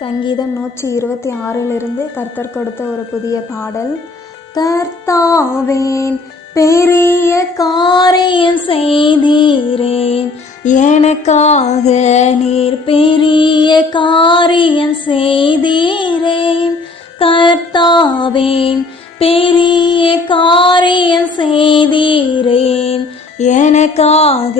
சங்கீதம் 126 கர்த்தர் கொடுத்த ஒரு புதிய பாடல். கர்த்தாவேன் பெரிய காரியம் செய்தீரேன், எனக்காக நீர் பெரிய காரியம் செய்தீரேன். கர்த்தாவேன் பெரிய காரியம் செய்தீரேன், எனக்காக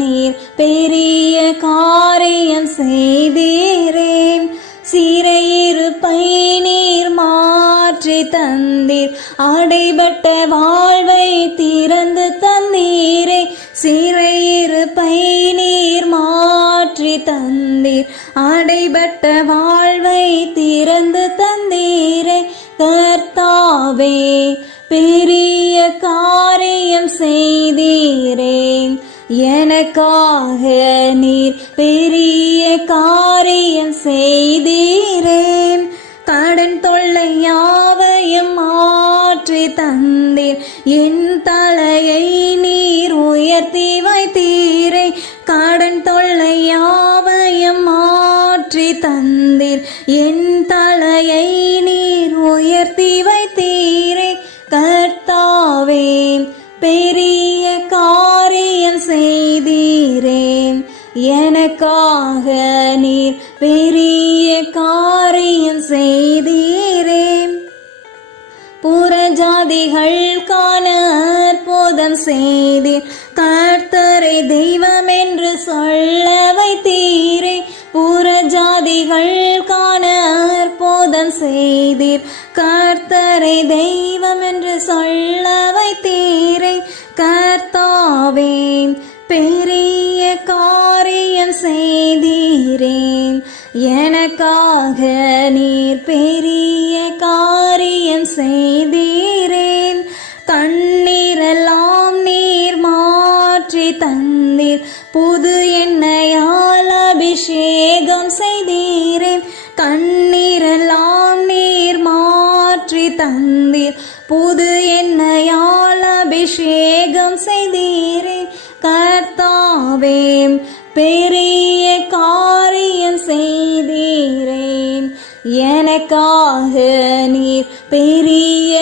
நீர் பெரிய காரியம் செய்தீரேன். சிறையிருப்பை நீர் மாற்றி தந்தீர், அடைபட்ட வாழ்வை திறந்து தந்தீரே. சிறையிருப்பை நீர் மாற்றி தந்தீர், அடைபட்ட வாழ்வை திறந்து தந்தீரே. கர்த்தாவே பெரிய காரியம் செய்தீரேன், எனக்காக நீர் பெரிய காரியம் செய்தீரேன். கடன் தொல்லை யாவையும் மாற்றி தந்தீர், என் தலையை நீர் உயர்த்தி வைத்தீரே. கடன் தொல்லை யாவையும் மாற்றி தந்தீர், என் தலையை நீர் உயர்த்தி வைத்தீரே. கர்த்தாவே பெரிய காரியம் செய்தீரேன், எனக்காக நீர் பெரிய காரியம் செய்தீரேன். புறஜாதிகள் காண அற்புதம் செய்தீர், கர்த்தரை தெய்வம் என்று சொல்ல வைத்தீரே. புறஜாதிகள் காண அற்புதம் செய்தீர், கர்த்தரை தெய்வம் என்று சொல்ல வைத்தீரே. கர்த்தாவே பெரிய காரியம் செய்தீரேன், எனக்காக நீர் பெரிய காரியம் செய்தீரேன். கண்ணீரெல்லாம் நீர் மாற்றி தந்தீர், புது எண்ணெயால் அபிஷேகம் செய்தீரேன். கண்ணீரெல்லாம் நீர் மாற்றி தந்தீர், புது எண்ணெயால் அபிஷேகம் செய்தீரே. கர்த்தாவே பெரிய காரியம் செய்தீரேன், எனக்காக நீர் பெரிய